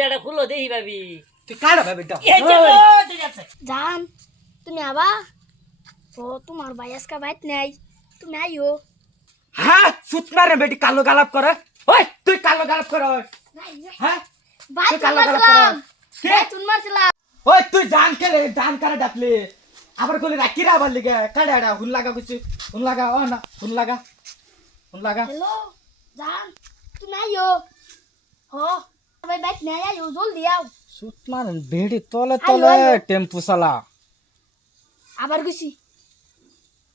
এটা খুলো দেখি ভাবি তুই কাড়া ভাবে এটা জান তুমি আবা ও তোমার ভাই আজকে বাইত নাই তুমি আইও হ্যাঁ সুত মারে বেটি কালো গালাপ করে ওই তুই কালো গালাপ করে হ্যাঁ ভাই তুই কালো গালাপ মারছিলাম কে ভাই চুন মারছিলাম ওই তুই জান খেলে জান কারে ডাকলে আবার কইলে রাখি রা আবার লিগে কাড়াড়া হুন লাগা কিছু হুন লাগা ও না হুন লাগা হ্যালো জান তুমি আইও ও ভাই বাইত নাই আইও জলদি আও সুত মারেন বেটি তলে আইলো, তলে আইলো। টেম্পু চালা আবার গেছি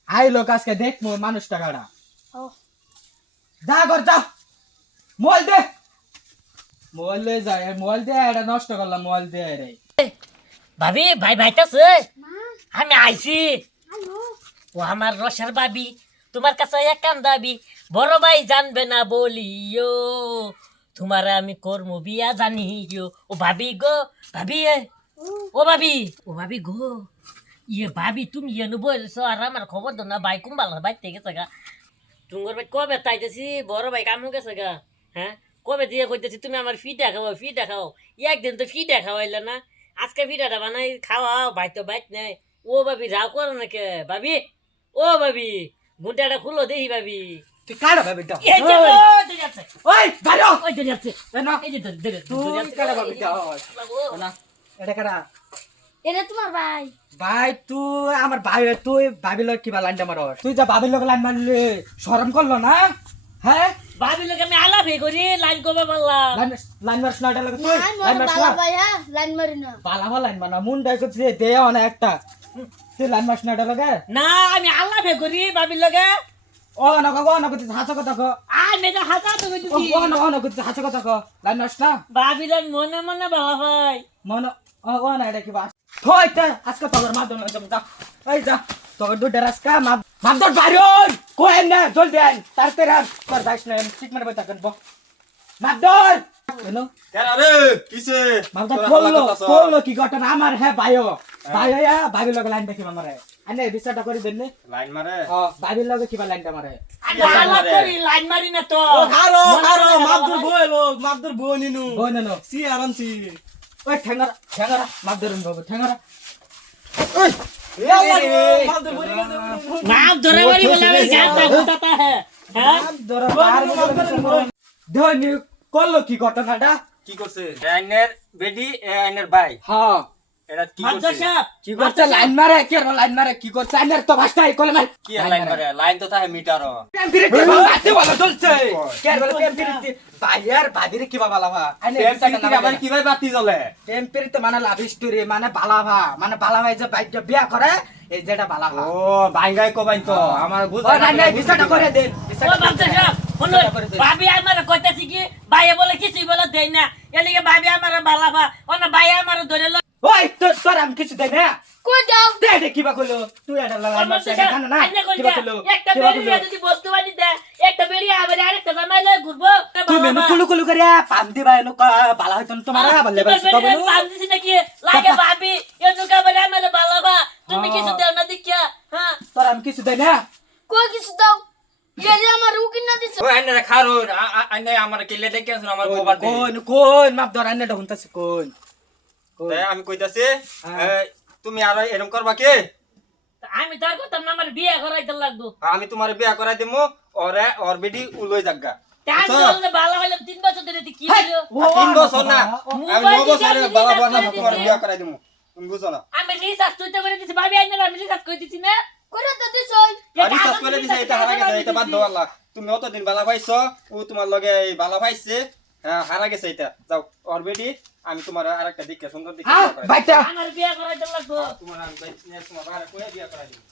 আই লোক আজকে দেখবো মানুষ টাকাটা ও যা কর যা মোবাইল দে মোবাইল দে যায় মোবাইল দে এটা নষ্ট করলাম মোবাইল দে রে ভাবি ভাই ভাইতাছে মা আমি আইছি আইও ও আমার রসার ভাবি তোমার কাছে এক কান দাবি বড় ভাই জানবে না বলিও তোমার আমি কর্ম বিয়া জানিও ও ভাবি গো ভাবি ও ভাবি গো ইয়ে ভাবি তুমি ইয়ে বলছো আর আমার খবর দো না ভাই কুম্বাল ভাই থেকে গা তোমার ভাই কবে তাইতেছি বড় ভাই কামু গেছে গা হ্যাঁ কবে দিয়ে কইতেছি তুমি আমার ফি দেখাও একদিন তো ফি দেখাওয়াইলে না আজকে ফিটাটা বানাই খাওয়াও ভাই তো বাইক নেই ও ভাবি রাও করো না কে ভাবি ও ভাবি ঘুঁটাটা খুলো দেখি ভাবি তুই কাড়া ভাবে এটা এই যে ও, ধরে যাচ্ছে, ওই বাইরো ওই ধরে যাচ্ছে, না এই যে ধরে তুই যাচ্ছে, কাড়া ভাবে এটা না এটা কাড়া এটা তোমার ভাই ভাই তুই আমার ভাই তুই ভাবিল কিবা লাইনটা মার তুই যা ভাবির লোক লাইন মারলি শরম করলো না হ্যাঁ ভাবি লোক আমি আলাপ হে করি লাইন করবে পারলাম লাইন মারছ না এটা লোক তুই নাই লাইন মোর মারছ বাবা না ভাই হ্যাঁ লাইন মারি না বালা লাইন মানা মুন ডাই করছে দে অনে একটা তুই লাইন মারছ না এটা লোকে না আমি আলাপ হে করি ভাবি লোকে ও না করতে হাসা কথা কো আই মেজা হাতা তো কইছি ও না করতে হাসা কথা কো লাইন মারছ না ভাবি লোক মনে মনে বাবা ভাই মন ও না এটা কিবা থইতে আজকে তোর মাদন একদম যা এই যা তোর দুধ রাস্কা মাদর বারুন কোয়েন না জলদি আই তাড়াতাড়ি কর বাইস না ঠিক মারবে তাকন ব মাদর হ্যালো কেরা রে কিসে মাদর তোরা বললো হাল্লা করতাছ? কি ঘটনা আমার হ্যাঁ ভাইও ইয়া ভাবির লগে লাইন দেখি আমারে আনে বিচারটা করে দেন নে লাইন মারে ও ভাবির লগে কিবা লাইনটা মারে আমি আলাপ করি লাইন মারি না তো হারো মনে হারো মনে মাদুর বাবা ভাই। বইলো মাদুর বইনিনু বই না সি আরামসি ওই ঠেঙ্গারা মাদরুন বাবু ঠেঙ্গারা ওই মাদর বলি গেছে নাম ধরে বাড়ি বলে আমি জানতা গুতাতা হ্যাঁ ধনি করলো কি ঘটনাটা কি করছে আইনের বেডি আইনের ভাই হ্যাঁ এটা কি মাদ্রাসা করছে সাহেব কি করছে লাইন মারে কে লাইন মারে কি করছে আইনের তো ভাষাই কলে মার কি আর লাইন মারে লাইন তো থাকে মিটারও প্রেম প্রীতি বাতে বলা চলছে কে বলে প্রেম প্রীতি ভাইয়ার ভাবিরে কি বাবা লাভা আইনে আবার কি ভাই বাতি জ্বলে প্রেম প্রীতি মানে লাভ স্টোরি মানে বালাভা মানে বালাভাই যে বাইক বিয়া করে এই যেটা বালাভা ও ভাইগাই কোবাইন তো আমার ও বুঝা না না বিচারটা করে দেন ও মাদ্রাসা সাহেব শুনুন ভাবি আমার কইতাছি কি ভাইয়ে বলে কিছুই বলে দেই না এলিগে ভাবি আমার বালাবা ও না ভাই আমার ধরে ল ওই তোর আমি কিছু দেই না কই যাও দে কিবা কইলো তুই এটা লাইন মারছ জানা না কিবা কইলো একটা বেরিয়ে যদি বস্তু বানি দে একটা বেরিয়ে আবার আরেকটা জামাইলে ঘুরবো তুই মেনু কুলু করে পাম দিবা এনো বালা হইতো তোমার বললে বলছ তো বলু পান্দিছি নাকি লাগে ভাবি এনু কাবারে আমার বালাবা তুমি কিছু দেও না দেখিয়া হ্যাঁ তোর আমি কিছু দেই না কই কিছু দাও গেলে আমার উকিল না দিছে ও আইনের খারুন আইনে আমার কিলে দেখে আসুন আমার কোবার দে কোন মাপ ধর আনে এটা হুনতাছে কোন তাই আমি কইতাছি হ্যাঁ। তুমি আর এরকম করবা কি আমি তার কথা না আমার বিয়ে করাইতে লাগবো আমি তোমার বিয়া করাই দিমু ওরে ওর বেডি উলই জাগা তাই বললে ভালো হইলো 3 বছর ধরে কি হইলো 3 বছর না আমি 9 বছরে বাবা বাবা তোমার বিয়া করাই দিমু তুমি বুঝো না আমি রিসার্চ তুইতে করে দিছি ভাবি আইনা আমি রিসার্চ করে দিছি না করে তো দিছই আরে সাস করে দিছে এটা হারা গেছে এটা বাদ দাও আল্লাহ তুমি অতদিন বালা পাইছো ও তোমার লগে এই বালা পাইছে হারা গেছে এটা যাও ওর বেডি আমি তোমার আরেকটা দিকে সুন্দর দিকে হ্যাঁ বিয়া করাই বাইটা আমার বিয়ে করাইতে লাগবো তোমার আমি তোমার বাইরে কইয়া বিয়া করাই দিমু